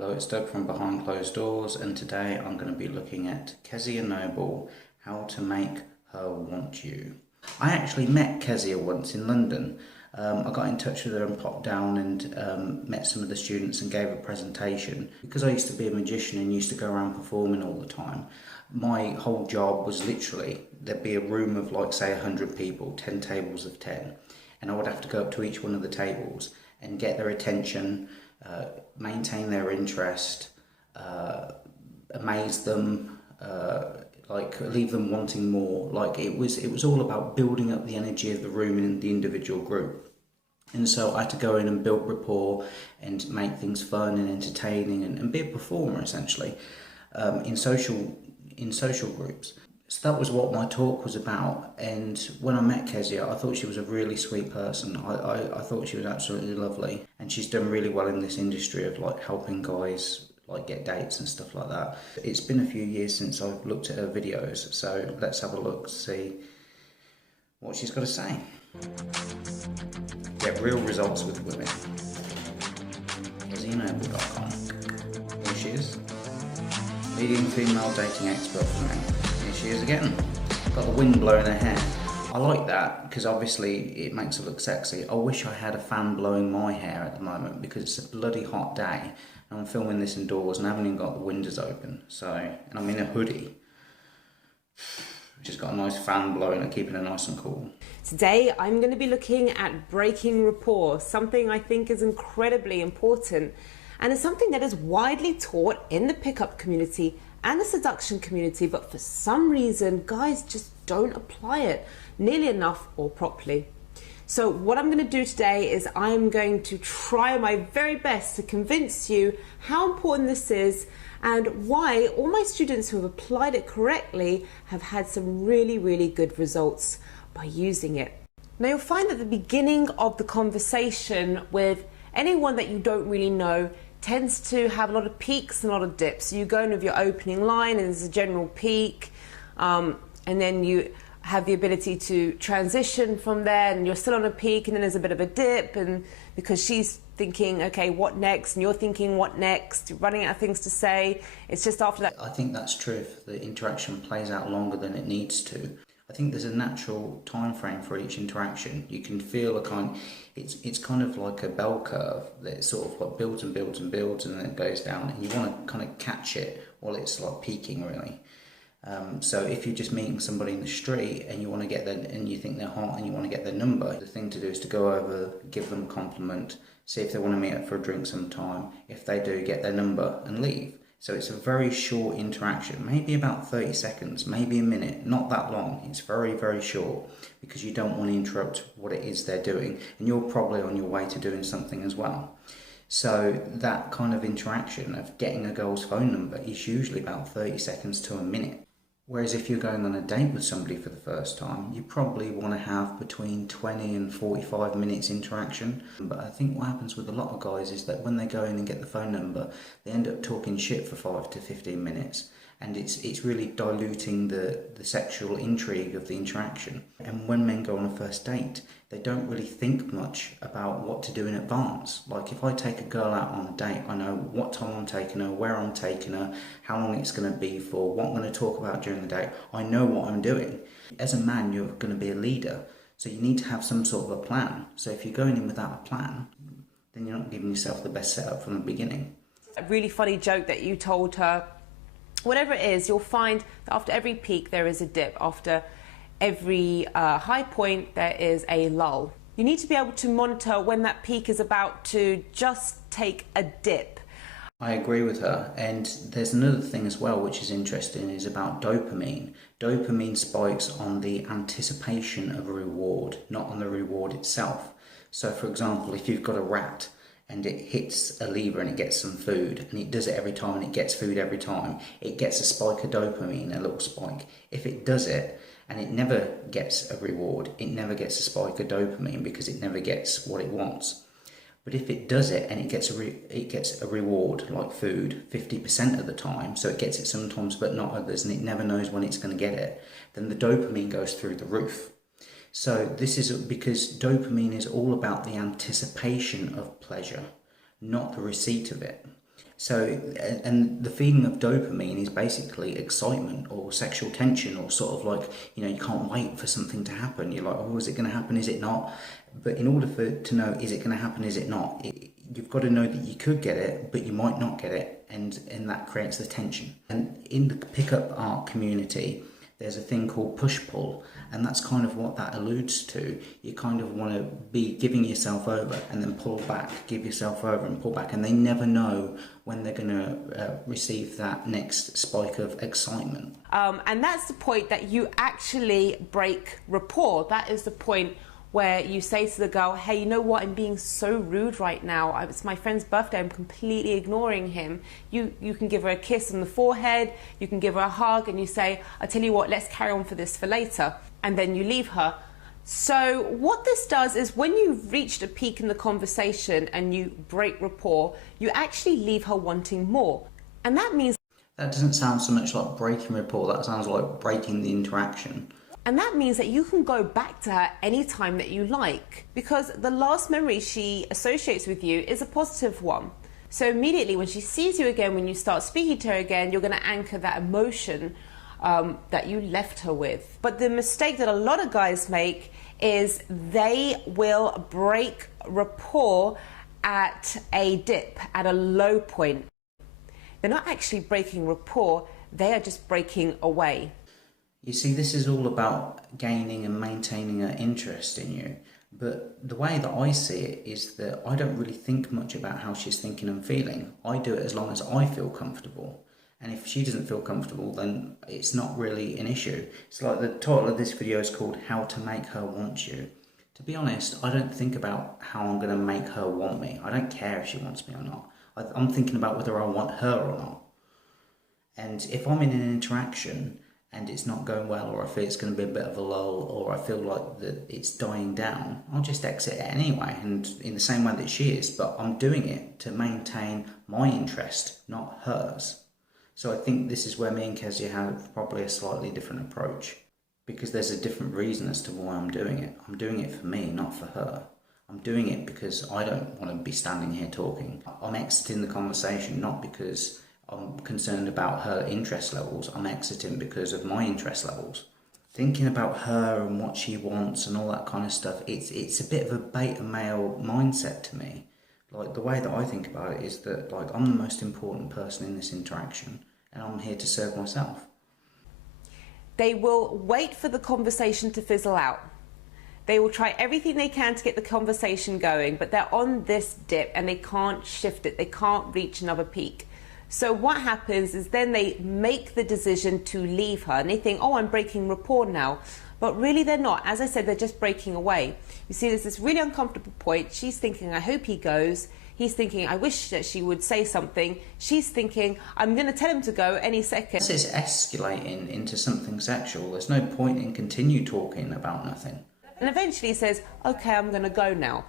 Hello, it's Doug from Behind Closed Doors, and today I'm going to be looking at Kezia Noble, How to Make Her Want You. I actually met Kezia once in London. I got in touch with her and popped down and met some of the students and gave a presentation. Because I used to be a magician and used to go around performing all the time, my whole job was literally, there'd be a room of like say 100 people, 10 tables of 10, and I would have to go up to each one of the tables and get their attention, maintain their interest, amaze them, like leave them wanting more. Like it was all about building up the energy of the room and the individual group. And so I had to go in and build rapport and make things fun and entertaining and be a performer essentially, in social groups. So that was what my talk was about, and when I met Kezia, I thought she was a really sweet person. I thought she was absolutely lovely, and she's done really well in this industry of like helping guys like get dates and stuff like that. It's been a few years since I've looked at her videos, so let's have a look to see what she's got to say. Get real results with women. KeziaNoble.com. Here she is. Leading female dating expert for men. Here she is again. Got the wind blowing her hair. I like that because obviously it makes her look sexy. I wish I had a fan blowing my hair at the moment because it's a bloody hot day and I'm filming this indoors and I haven't even got the windows open. So, and I'm in a hoodie. Just got a nice fan blowing and keeping it nice and cool. Today I'm going to be looking at breaking rapport, something I think is incredibly important. And it's something that is widely taught in the pickup community and the seduction community, but for some reason, guys just don't apply it nearly enough or properly. So what I'm going to do today is I'm going to try my very best to convince you how important this is and why all my students who have applied it correctly have had some really, really good results by using it. Now you'll find at the beginning of the conversation with anyone that you don't really know tends to have a lot of peaks and a lot of dips. So you go in with your opening line and there's a general peak, and then you have the ability to transition from there and you're still on a peak and then there's a bit of a dip, and because she's thinking, okay, what next? And you're thinking, what next? You're running out of things to say. It's just after that. I think that's true if the interaction plays out longer than it needs to. I think there's a natural time frame for each interaction. You can feel a kind, it's kind of like a bell curve that sort of like builds and builds and builds and then it goes down, and you want to kind of catch it while it's like peaking really. So if you're just meeting somebody in the street and you want to get their, and you think they're hot and you want to get their number, the thing to do is to go over, give them a compliment, see if they want to meet up for a drink sometime. If they do, get their number and leave. So it's a very short interaction, maybe about 30 seconds, maybe a minute, not that long. It's very, very short because you don't want to interrupt what it is they're doing, and you're probably on your way to doing something as well. So that kind of interaction of getting a girl's phone number is usually about 30 seconds to a minute. Whereas if you're going on a date with somebody for the first time, you probably want to have between 20 and 45 minutes interaction. But I think what happens with a lot of guys is that when they go in and get the phone number, they end up talking shit for 5 to 15 minutes. And it's really diluting the sexual intrigue of the interaction. And when men go on a first date, they don't really think much about what to do in advance. Like if I take a girl out on a date, I know what time I'm taking her, where I'm taking her, how long it's going to be for, what I'm going to talk about during the date. I know what I'm doing. As a man, you're going to be a leader, so you need to have some sort of a plan. So if you're going in without a plan, then you're not giving yourself the best setup from the beginning. A really funny joke that you told her. Whatever it is, you'll find that after every peak there is a dip. After every high point there is a lull. You need to be able to monitor when that peak is about to just take a dip. I agree with her, and there's another thing as well which is interesting, is about dopamine. Dopamine spikes on the anticipation of a reward, not on the reward itself. So for example, if you've got a rat and it hits a lever and it gets some food, and it does it every time and it gets food every time, it gets a spike of dopamine, a little spike. If it does it and it never gets a reward, it never gets a spike of dopamine because it never gets what it wants. But if it does it and it gets a reward like food 50% of the time, so it gets it sometimes but not others, and it never knows when it's going to get it, then the dopamine goes through the roof. So this is because dopamine is all about the anticipation of pleasure, not the receipt of it. So, and the feeling of dopamine is basically excitement or sexual tension, or sort of like, you can't wait for something to happen. You're like, oh, is it going to happen? Is it not? But in order to know, is it going to happen? Is it not? You've got to know that you could get it, but you might not get it. And that creates the tension. And in the pickup art community, there's a thing called push-pull, and that's kind of what that alludes to. You kind of want to be giving yourself over and then pull back, give yourself over and pull back, and they never know when they're going to receive that next spike of excitement. And that's the point that you actually break rapport. That is the point where you say to the girl, hey, you know what, I'm being so rude right now. It's my friend's birthday, I'm completely ignoring him. You can give her a kiss on the forehead, you can give her a hug, and you say, I tell you what, let's carry on for this for later. And then you leave her. So what this does is when you've reached a peak in the conversation and you break rapport, you actually leave her wanting more. And that means... That doesn't sound so much like breaking rapport, that sounds like breaking the interaction. And that means that you can go back to her anytime that you like, because the last memory she associates with you is a positive one. So immediately when she sees you again, when you start speaking to her again, you're going to anchor that emotion that you left her with. But the mistake that a lot of guys make is they will break rapport at a dip, at a low point. They're not actually breaking rapport, they are just breaking away. You see, this is all about gaining and maintaining an interest in you. But the way that I see it is that I don't really think much about how she's thinking and feeling. I do it as long as I feel comfortable. And if she doesn't feel comfortable, then it's not really an issue. It's like the title of this video is called How to Make Her Want You. To be honest, I don't think about how I'm going to make her want me. I don't care if she wants me or not. I'm thinking about whether I want her or not. And if I'm in an interaction and it's not going well, or I feel it's going to be a bit of a lull, or I feel like that it's dying down, I'll just exit it anyway, and in the same way that she is, but I'm doing it to maintain my interest, not hers. So I think this is where me and Kezia have probably a slightly different approach, because there's a different reason as to why I'm doing it. I'm doing it for me, not for her. I'm doing it because I don't want to be standing here talking. I'm exiting the conversation not because I'm concerned about her interest levels. I'm exiting because of my interest levels. Thinking about her and what she wants and all that kind of stuff, it's a bit of a beta male mindset to me. Like, the way that I think about it is that, like, I'm the most important person in this interaction and I'm here to serve myself. They will wait for the conversation to fizzle out. They will try everything they can to get the conversation going, but they're on this dip and they can't shift it. They can't reach another peak. So what happens is then they make the decision to leave her and they think, oh, I'm breaking rapport now. But really they're not. As I said, they're just breaking away. You see, there's this really uncomfortable point. She's thinking, I hope he goes. He's thinking, I wish that she would say something. She's thinking, I'm going to tell him to go any second. This is escalating into something sexual. There's no point in continue talking about nothing. And eventually he says, okay, I'm going to go now.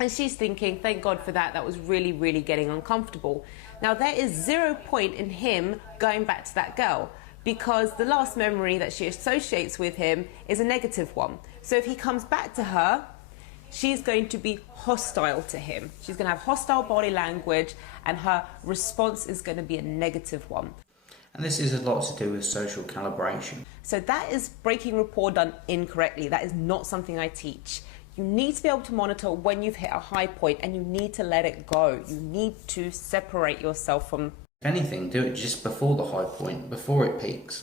And she's thinking, thank God for that. That was really, really getting uncomfortable. Now, there is 0 point in him going back to that girl because the last memory that she associates with him is a negative one. So if he comes back to her, she's going to be hostile to him. She's going to have hostile body language and her response is going to be a negative one. And this is a lot to do with social calibration. So that is breaking rapport done incorrectly. That is not something I teach. You need to be able to monitor when you've hit a high point and you need to let it go. You need to separate yourself from... If anything, do it just before the high point, before it peaks.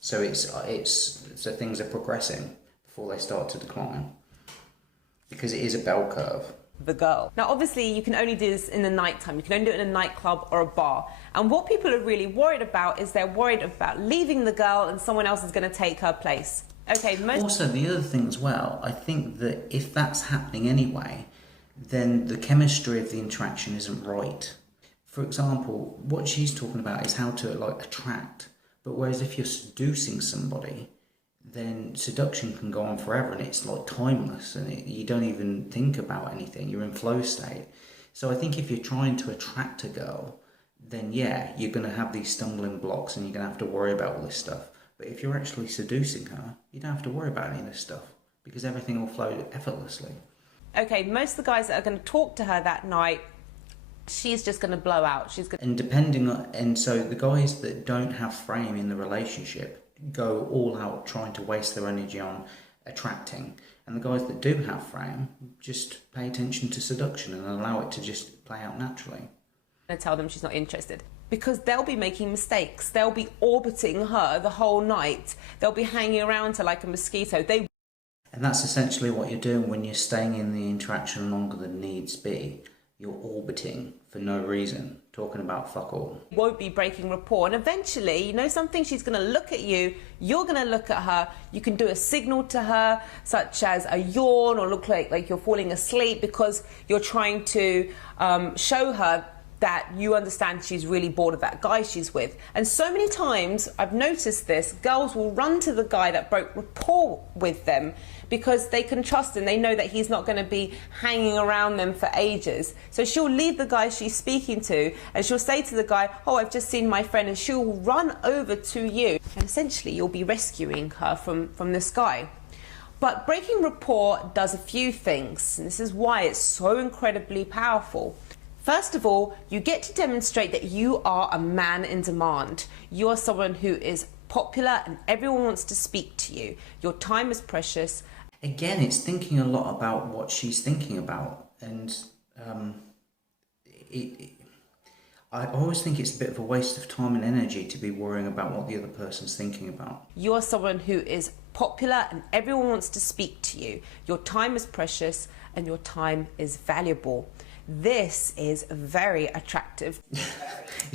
So so things are progressing before they start to decline. Because it is a bell curve. The girl. Now, obviously, you can only do this in the nighttime. You can only do it in a nightclub or a bar. And what people are really worried about is they're worried about leaving the girl and someone else is going to take her place. Okay, Also, the other thing as well, I think that if that's happening anyway, then the chemistry of the interaction isn't right. For example, what she's talking about is how to, like, attract. But whereas if you're seducing somebody, then seduction can go on forever and it's like timeless and you don't even think about anything. You're in flow state. So I think if you're trying to attract a girl, then yeah, you're going to have these stumbling blocks and you're going to have to worry about all this stuff. But if you're actually seducing her, you don't have to worry about any of this stuff because everything will flow effortlessly. Okay, most of the guys that are going to talk to her that night she's just going to blow out. And depending on, and so the guys that don't have frame in the relationship go all out trying to waste their energy on attracting, and the guys that do have frame just pay attention to seduction and allow it to just play out naturally. To tell them she's not interested, because they'll be making mistakes. They'll be orbiting her the whole night. They'll be hanging around her like a mosquito. And that's essentially what you're doing when you're staying in the interaction longer than needs be. You're orbiting for no reason, talking about fuck all. Won't be breaking rapport, and eventually, you know something, she's going to look at you, you're going to look at her, you can do a signal to her, such as a yawn, or look like you're falling asleep, because you're trying to show her that you understand she's really bored of that guy she's with. And so many times, I've noticed this, girls will run to the guy that broke rapport with them because they can trust him. They know that he's not going to be hanging around them for ages. So she'll leave the guy she's speaking to and she'll say to the guy, oh, I've just seen my friend, and she'll run over to you. And essentially, you'll be rescuing her from this guy. But breaking rapport does a few things, and this is why it's so incredibly powerful. First of all, you get to demonstrate that you are a man in demand. You are someone who is popular and everyone wants to speak to you. Your time is precious. Again, it's thinking a lot about what she's thinking about. And I always think it's a bit of a waste of time and energy to be worrying about what the other person's thinking about. You are someone who is popular and everyone wants to speak to you. Your time is precious and your time is valuable. This is very attractive. You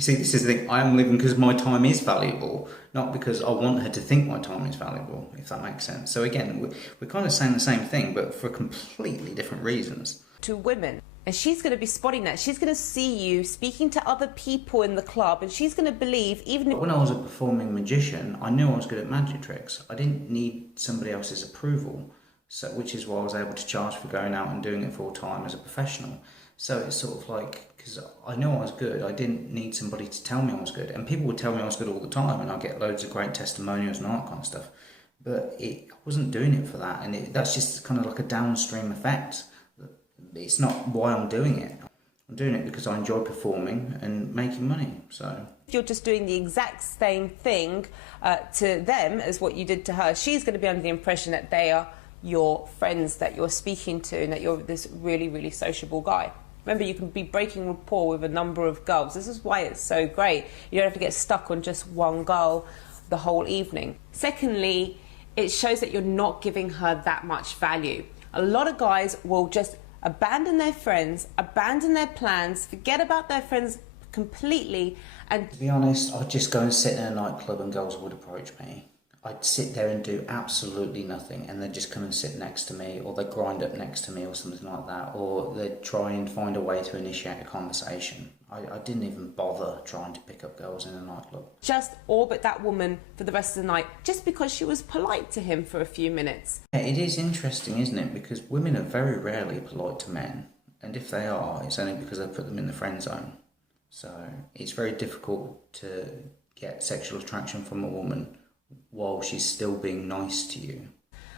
see, this is the thing. I am living because my time is valuable, not because I want her to think my time is valuable, if that makes sense. So again, we're kind of saying the same thing, but for completely different reasons. To women. And she's going to be spotting that. She's going to see you speaking to other people in the club, and she's going to believe, even if... When I was a performing magician, I knew I was good at magic tricks. I didn't need somebody else's approval, so which is why I was able to charge for going out and doing it full time as a professional. So it's sort of like, because I knew I was good, I didn't need somebody to tell me I was good. And people would tell me I was good all the time, and I get loads of great testimonials and all that kind of stuff. But I wasn't doing it for that, and that's just kind of like a downstream effect. It's not why I'm doing it. I'm doing it because I enjoy performing and making money, so... If you're just doing the exact same thing to them as what you did to her, she's going to be under the impression that they are your friends that you're speaking to and that you're this really, really sociable guy. Remember, you can be breaking rapport with a number of girls. This is why it's so great. You don't have to get stuck on just one girl the whole evening. Secondly, it shows that you're not giving her that much value. A lot of guys will just abandon their friends, abandon their plans, forget about their friends completely, and... To be honest, I'd just go and sit in a nightclub and girls would approach me. I'd sit there and do absolutely nothing, and they'd just come and sit next to me, or they'd grind up next to me or something like that, or they'd try and find a way to initiate a conversation. I didn't even bother trying to pick up girls in a nightclub. Just orbit that woman for the rest of the night, just because she was polite to him for a few minutes. Yeah, it is interesting, isn't it? Because women are very rarely polite to men, and if they are, it's only because they put them in the friend zone. So it's very difficult to get sexual attraction from a woman while she's still being nice to you.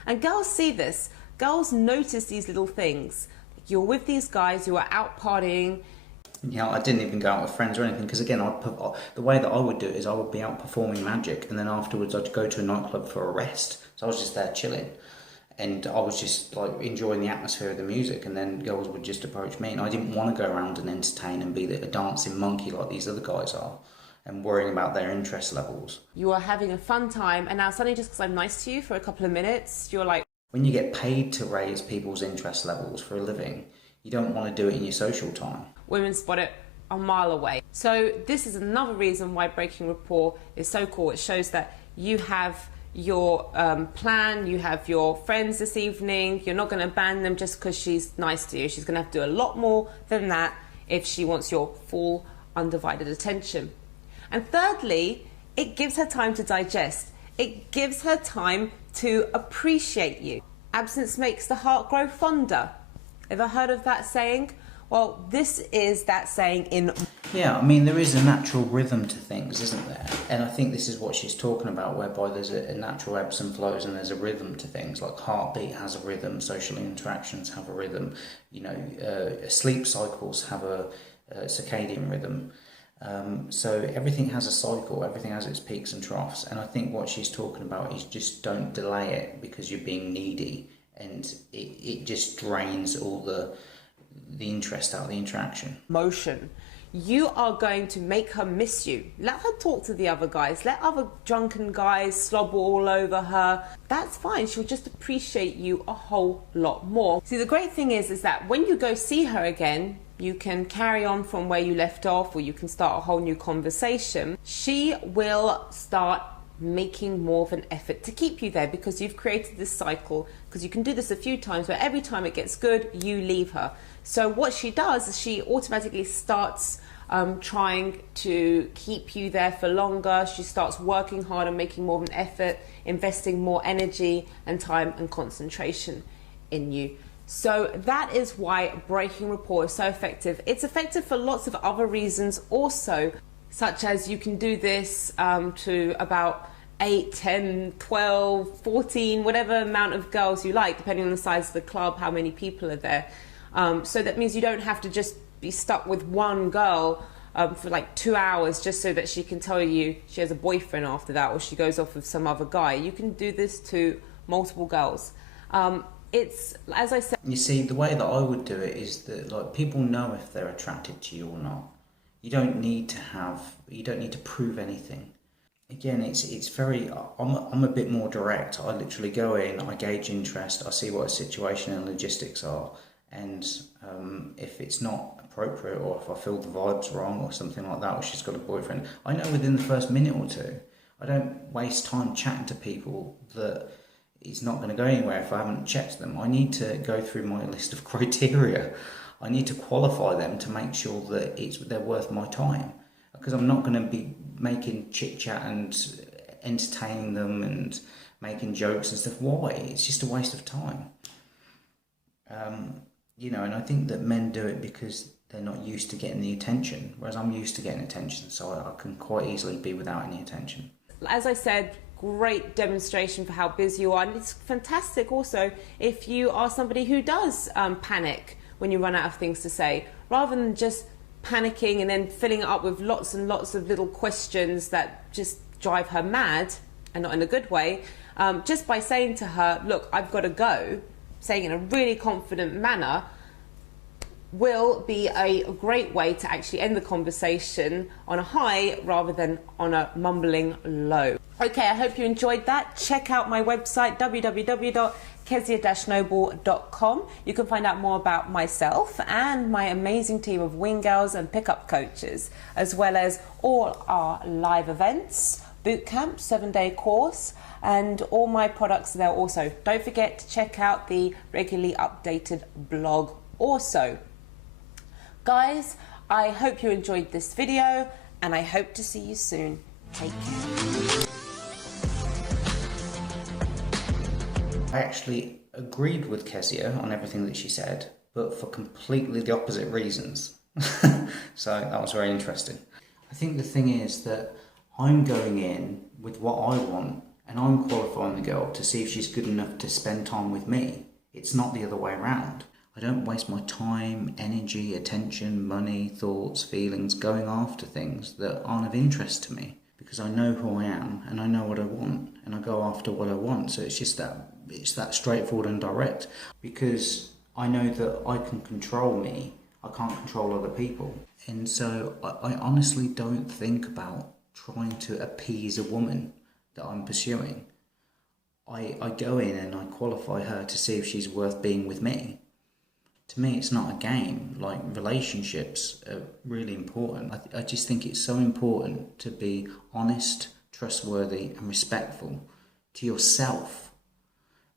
And girls see this. Girls notice these little things. You're with these guys, you are out partying. You know, I didn't even go out with friends or anything, because again, the way that I would do it is I would be out performing magic, and then afterwards I'd go to a nightclub for a rest. So I was just there chilling, and I was just like enjoying the atmosphere of the music, and then girls would just approach me, and I didn't want to go around and entertain and be a dancing monkey like these other guys are, and worrying about their interest levels. You are having a fun time, and now suddenly just because I'm nice to you for a couple of minutes, you're like... When you get paid to raise people's interest levels for a living, you don't want to do it in your social time. Women spot it a mile away. So this is another reason why breaking rapport is so cool. It shows that you have your plan, you have your friends this evening, you're not going to abandon them just because she's nice to you. She's going to have to do a lot more than that if she wants your full, undivided attention. And thirdly, it gives her time to digest. It gives her time to appreciate you. Absence makes the heart grow fonder. Ever heard of that saying? Well, this is that saying in... Yeah, I mean, there is a natural rhythm to things, isn't there? And I think this is what she's talking about, whereby there's a natural ebbs and flows and there's a rhythm to things. Like heartbeat has a rhythm, social interactions have a rhythm, you know, sleep cycles have a circadian rhythm. So everything has a cycle, everything has its peaks and troughs, and I think what she's talking about is just don't delay it because you're being needy, and it just drains all the interest out of the interaction. Motion. You are going to make her miss you. Let her talk to the other guys. Let other drunken guys slobber all over her. That's fine. She'll just appreciate you a whole lot more. See, the great thing is that when you go see her again, you can carry on from where you left off, or you can start a whole new conversation. She will start making more of an effort to keep you there because you've created this cycle, because you can do this a few times where every time it gets good, you leave her. So what she does is she automatically starts trying to keep you there for longer. She starts working hard and making more of an effort, investing more energy and time and concentration in you. So that is why breaking rapport is so effective. It's effective for lots of other reasons also, such as you can do this to about 8, 10, 12, 14, whatever amount of girls you like, depending on the size of the club, how many people are there. So that means you don't have to just be stuck with one girl for like 2 hours just so that she can tell you she has a boyfriend after that, or she goes off with some other guy. You can do this to multiple girls. It's, as I said... You see, the way that I would do it is that, like, people know if they're attracted to you or not. You don't need to prove anything. Again, it's very, I'm a bit more direct. I literally go in, I gauge interest, I see what the situation and logistics are, and if it's not appropriate, or if I feel the vibe's wrong or something like that, or she's got a boyfriend, I know within the first minute or two. I don't waste time chatting to people that it's not going to go anywhere if I haven't checked them. I need to go through my list of criteria. I need to qualify them to make sure that they're worth my time, because I'm not going to be making chit chat and entertaining them and making jokes and stuff. Why? It's just a waste of time. And I think that men do it because they're not used to getting the attention, whereas I'm used to getting attention, so I can quite easily be without any attention. As I said, great demonstration for how busy you are, and it's fantastic also if you are somebody who does panic when you run out of things to say, rather than just panicking and then filling it up with lots and lots of little questions that just drive her mad, and not in a good way. Just by saying to her, look, I've got to go, saying in a really confident manner, will be a great way to actually end the conversation on a high rather than on a mumbling low. Okay, I hope you enjoyed that. Check out my website, www.kezia-noble.com. You can find out more about myself and my amazing team of wing girls and pickup coaches, as well as all our live events, bootcamp, 7-day course, and all my products there also. Don't forget to check out the regularly updated blog also. Guys, I hope you enjoyed this video, and I hope to see you soon. Take care. I actually agreed with Kezia on everything that she said, but for completely the opposite reasons. So that was very interesting. I think the thing is that I'm going in with what I want, and I'm qualifying the girl to see if she's good enough to spend time with me. It's not the other way around. I don't waste my time, energy, attention, money, thoughts, feelings going after things that aren't of interest to me, because I know who I am and I know what I want, and I go after what I want. So it's that straightforward and direct, because I know that I can control me. I can't control other people. And so I honestly don't think about trying to appease a woman that I'm pursuing. I go in and I qualify her to see if she's worth being with me. To me, it's not a game. Like, relationships are really important. I just think it's so important to be honest, trustworthy and respectful to yourself.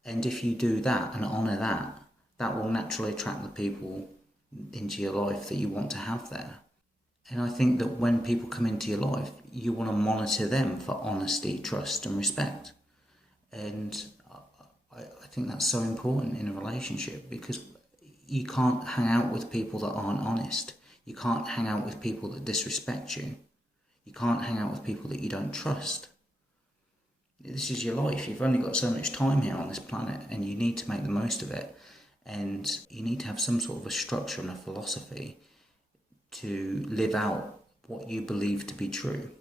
And if you do that and honour that, that will naturally attract the people into your life that you want to have there. And I think that when people come into your life, you want to monitor them for honesty, trust and respect. And I think that's so important in a relationship, because you can't hang out with people that aren't honest. You can't hang out with people that disrespect you. You can't hang out with people that you don't trust. This is your life. You've only got so much time here on this planet, and you need to make the most of it. And you need to have some sort of a structure and a philosophy to live out what you believe to be true.